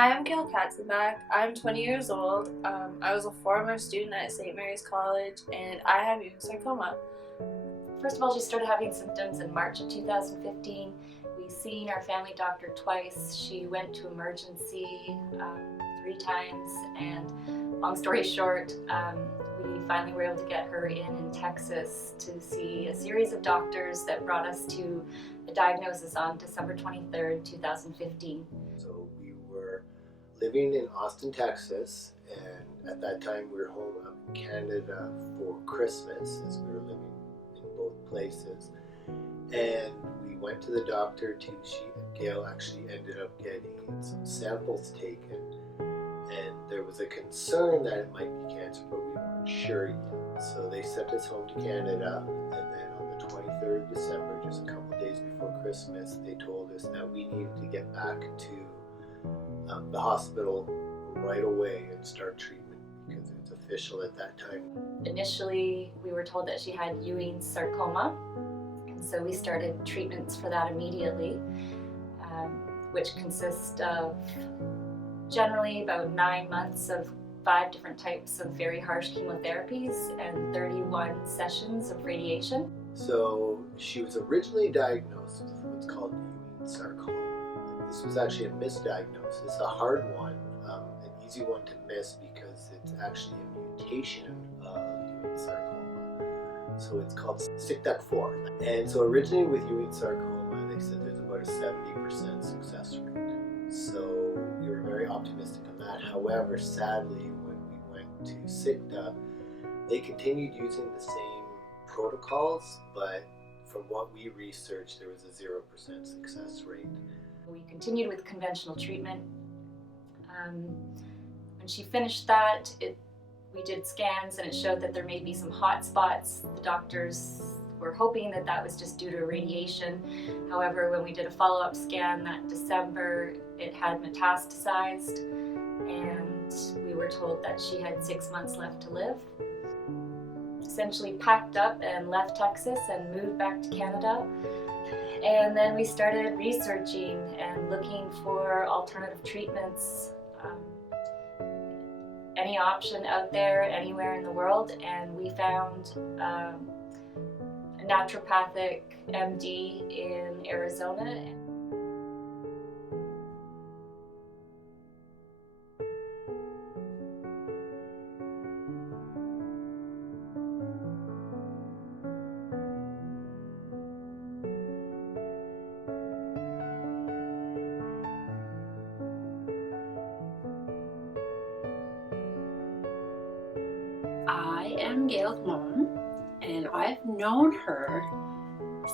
Hi, I'm Gayle Katzenback. I'm 20 years old. I was a former student at St. Mary's College, and I have Ewing sarcoma. First of all, she started having symptoms in March of 2015. We've seen our family doctor twice. She went to emergency 3 times, and long story short, we finally were able to get her in Texas to see a series of doctors that brought us to a diagnosis on December 23rd, 2015. So we were living in Austin, Texas, and at that time we were home up in Canada for Christmas, as we were living in both places. And we went to the doctor Gayle actually ended up getting some samples taken, and there was a concern that it might be cancer, but we weren't sure yet. So they sent us home to Canada, and then on the 23rd of December, just a couple of days before Christmas, they told us that we needed to get back to the hospital right away and start treatment because it's official at that time. Initially, we were told that she had Ewing sarcoma, and so we started treatments for that immediately, which consist of generally about 9 months of 5 different types of very harsh chemotherapies and 31 sessions of radiation. So she was originally diagnosed with what's called Ewing sarcoma. This was actually a misdiagnosis, a hard one, an easy one to miss because it's actually a mutation of Ewing sarcoma. So it's called SICDUC4. And so originally with Ewing sarcoma, they said there's about a 70% success rate. So we were very optimistic on that. However, sadly, when we went to SICDUC, they continued using the same protocols, but from what we researched, there was a 0% success rate. We continued with conventional treatment. When she finished that, we did scans and it showed that there may be some hot spots. The doctors were hoping that that was just due to radiation. However, when we did a follow-up scan that December, it had metastasized, and we were told that she had 6 months left to live. Essentially packed up and left Texas and moved back to Canada. And then we started researching and looking for alternative treatments, any option out there, anywhere in the world, and we found a naturopathic MD in Arizona. I am Gayle's mom, and I've known her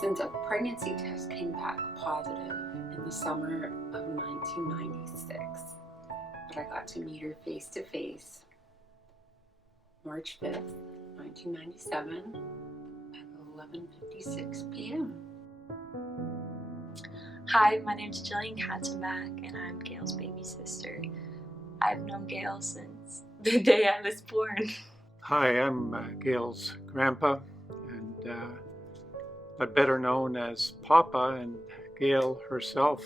since a pregnancy test came back positive in the summer of 1996. But I got to meet her face to face March 5th, 1997 at 11:56 p.m. Hi, my name's Gayle Katzenback, and I'm Gayle's baby sister. I've known Gayle since the day I was born. Hi, I'm Gayle's grandpa, and but better known as Papa, and Gayle herself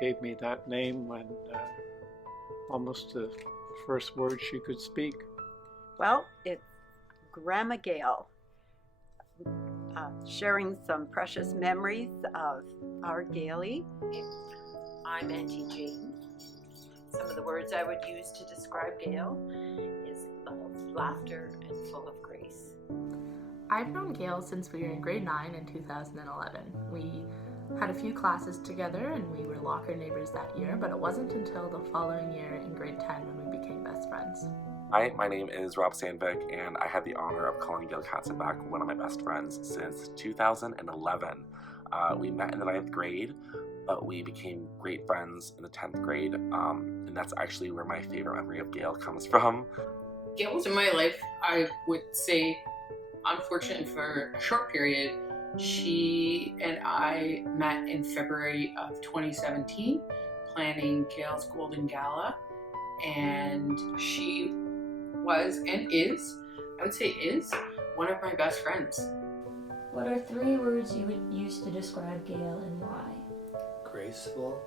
gave me that name when almost the first word she could speak. Well, it's Grandma Gayle, sharing some precious memories of our Gayle. I'm Auntie Jane. Some of the words I would use to describe Gayle is full of laughter and full of grace. I've known Gayle since we were in grade 9 in 2011. We had a few classes together and we were locker neighbors that year, but it wasn't until the following year in grade 10 when we became best friends. Hi, my name is Rob Sandvik, and I had the honor of calling Gayle Katzenback one of my best friends since 2011. We met in the 9th grade, but we became great friends in the 10th grade, and that's actually where my favorite memory of Gayle comes from. Gayle was in my life, I would say, unfortunately for a short period. She and I met in February of 2017, planning Gayle's Golden Gala, and she was and is, I would say is, one of my best friends. What are 3 words you would use to describe Gayle and why? Graceful,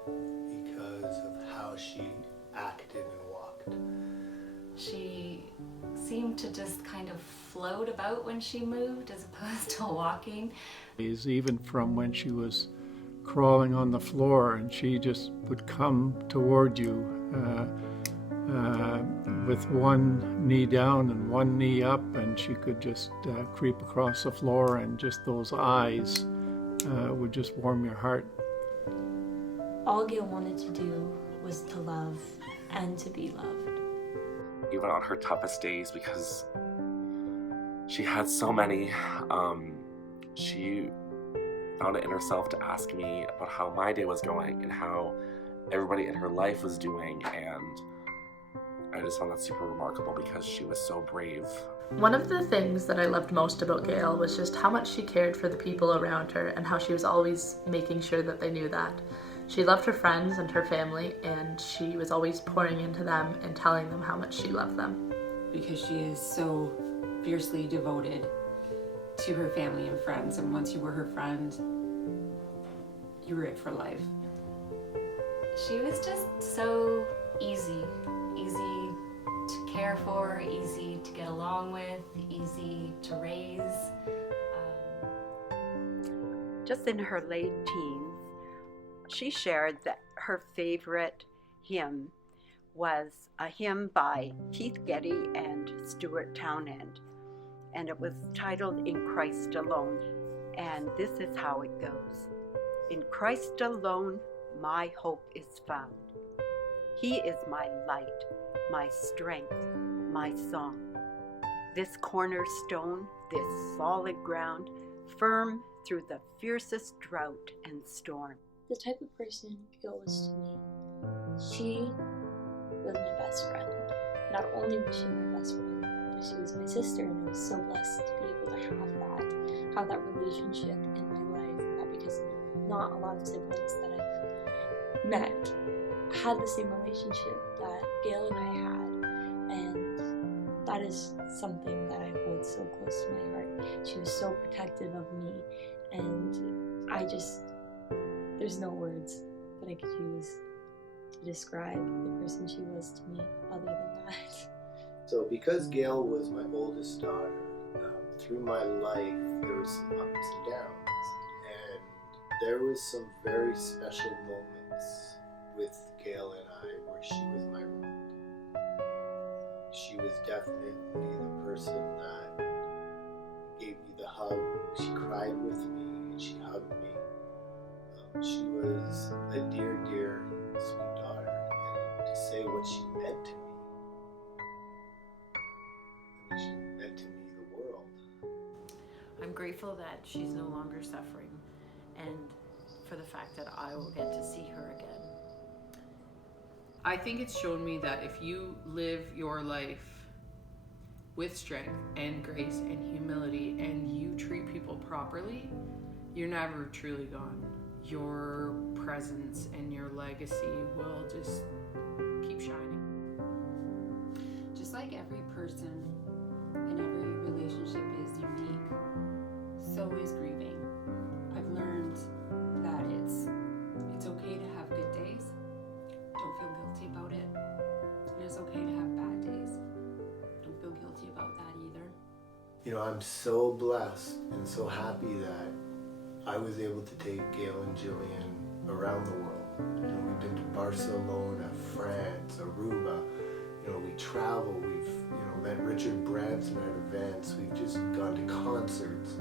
because of how she acted She seemed to just kind of float about when she moved as opposed to walking. Even from when she was crawling on the floor, and she just would come toward you with one knee down and one knee up, and she could just creep across the floor, and just those eyes would just warm your heart. All Gayle wanted to do was to love and to be loved. Even on her toughest days, because she had so many, she found it in herself to ask me about how my day was going and how everybody in her life was doing, and I just found that super remarkable because she was so brave. One of the things that I loved most about Gayle was just how much she cared for the people around her and how she was always making sure that they knew that. She loved her friends and her family, and she was always pouring into them and telling them how much she loved them. Because she is so fiercely devoted to her family and friends, and once you were her friend, you were it for life. She was just so easy to care for, easy to get along with, easy to raise. Just in her late teens, she shared that her favorite hymn was a hymn by Keith Getty and Stuart Townend, and it was titled In Christ Alone, and this is how it goes. In Christ alone my hope is found. He is my light, my strength, my song. This cornerstone, this solid ground, firm through the fiercest drought and storm. The type of person Gayle was to me, she was my best friend. Not only was she my best friend, but she was my sister, and I was so blessed to be able to have that relationship in my life, because not a lot of siblings that I've met had the same relationship that Gayle and I had, and that is something that I hold so close to my heart. She was so protective of me, and there's no words that I could use to describe the person she was to me other than that. So because Gayle was my oldest daughter, through my life there was some ups and downs, and there was some very special moments with Gayle and I where she was my rock. She was definitely the person that gave me the hug. She cried with me and she hugged me. She was a dear, dear, sweet daughter, and to say what she meant to me, she meant to me the world. I'm grateful that she's no longer suffering, and for the fact that I will get to see her again. I think it's shown me that if you live your life with strength and grace and humility, and you treat people properly, you're never truly gone. Your presence and your legacy will just keep shining. Just like every person and every relationship is unique, so is grieving. I've learned that it's okay to have good days. Don't feel guilty about it. And it's okay to have bad days. Don't feel guilty about that either. You know, I'm so blessed and so happy that I was able to take Gayle and Jillian around the world. You know, we've been to Barcelona, France, Aruba. You know, we travel. We've met Richard Branson at events. We've just gone to concerts,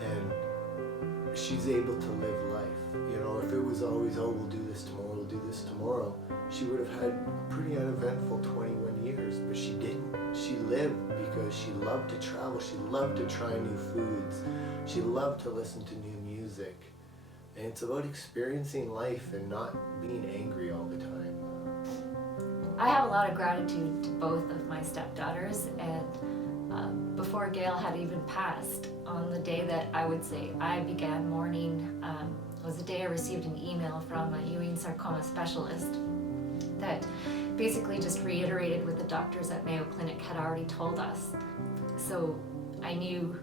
and she's able to live life. You know, if it was always, oh, we'll do this tomorrow, we'll do this tomorrow, she would have had pretty uneventful 21 years. But she didn't. She lived because she loved to travel. She loved to try new foods. She loved to listen to new music. And it's about experiencing life and not being angry all the time. I have a lot of gratitude to both of my stepdaughters, and before Gayle had even passed, on the day that I would say I began mourning, was the day I received an email from a Ewing sarcoma specialist that basically just reiterated what the doctors at Mayo Clinic had already told us. So I knew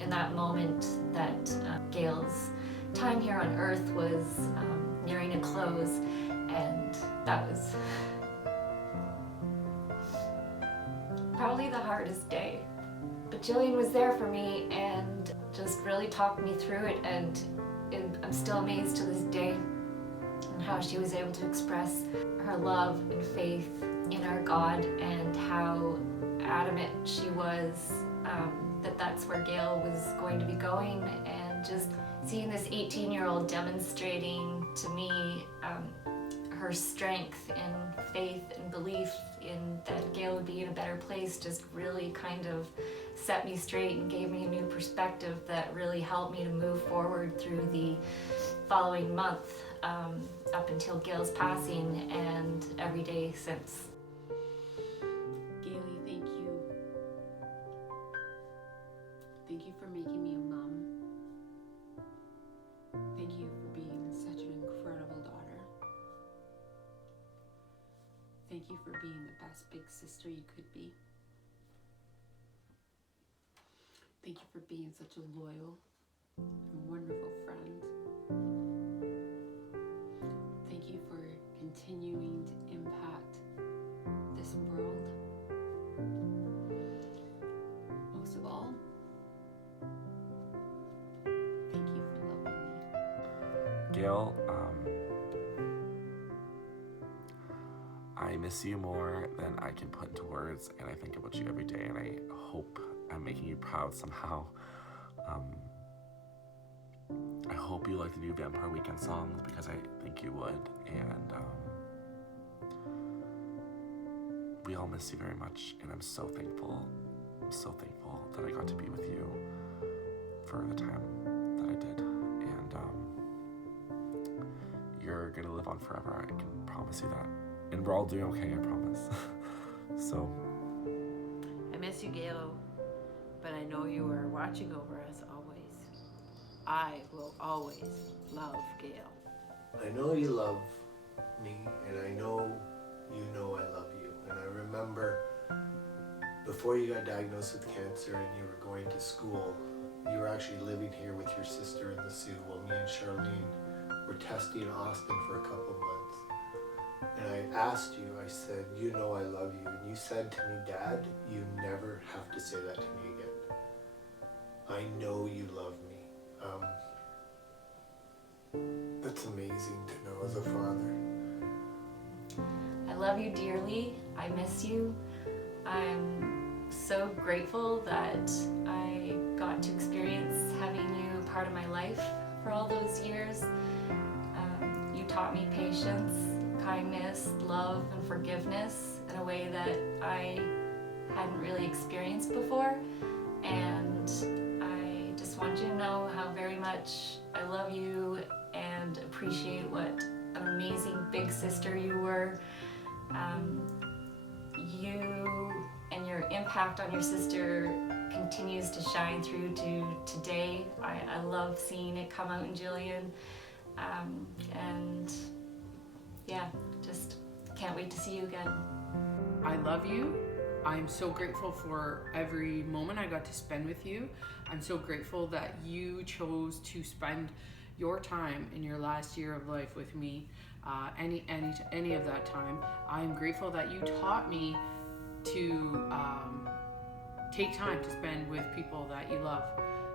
in that moment that Gayle's time here on earth was nearing a close, and that was probably the hardest day. But Jillian was there for me and just really talked me through it, and I'm still amazed to this day on how she was able to express her love and faith in our God, and how adamant she was that that's where Gayle was going to be going. And just seeing this 18-year-old demonstrating to me her strength and faith and belief in that Gayle would be in a better place just really kind of set me straight and gave me a new perspective that really helped me to move forward through the following month up until Gayle's passing and every day since. Gayle, thank you. Thank you for making me a mom. Thank you for being such an incredible daughter. Thank you for being the best big sister you could be. Thank you for being such a loyal and wonderful friend. Thank you for continuing to impact this world. Most of all, thank you for loving me. Gayle, I miss you more than I can put into words, and I think about you every day, and I hope I'm making you proud somehow. I hope you like the new Vampire Weekend songs, because I think you would, and we all miss you very much, and I'm so thankful that I got to be with you for the time that I did, and you're gonna live on forever, I can promise you that, and we're all doing okay, I promise. So I miss you, Gayle, but I know you are watching over us always. I will always love Gayle. I know you love me, and I know you know I love you. And I remember before you got diagnosed with cancer and you were going to school, you were actually living here with your sister in the Sioux while me and Charlene were testing in Austin for a couple months. And I asked you, I said, you know I love you. And you said to me, Dad, you never have to say that to me again. I know you love me. That's amazing to know as a father. I love you dearly. I miss you. I'm so grateful that I got to experience having you part of my life for all those years. You taught me patience, kindness, love, and forgiveness in a way that I hadn't really experienced before. And I just want you to know how very much I love you and appreciate what an amazing big sister you were. You and your impact on your sister continues to shine through to today. I love seeing it come out in Jillian. And yeah, just can't wait to see you again. I love you. I'm so grateful for every moment I got to spend with you. I'm so grateful that you chose to spend your time in your last year of life with me, any of that time. I'm grateful that you taught me to take time to spend with people that you love.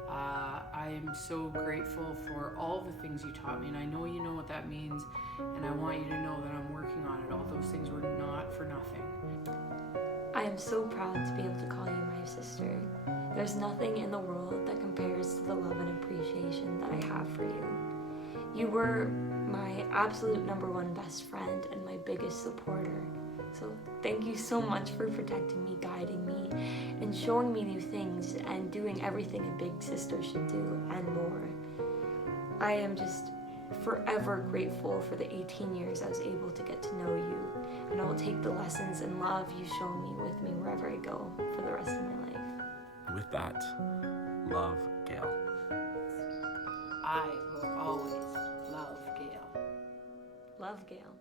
I'm so grateful for all the things you taught me, and I know you know what that means, and I want you to know that I'm working on it. All those things were not for nothing. I am so proud to be able to call you my sister. There's nothing in the world that compares to the love and appreciation that I have for you. You were my absolute #1 best friend and my biggest supporter. So thank you so much for protecting me, guiding me, and showing me new things and doing everything a big sister should do and more. I am just forever grateful for the 18 years I was able to get to know you, and I will take the lessons and love you show me with me wherever I go for the rest of my life. with that, love, Gayle. I will always love Gayle. Love, Gayle.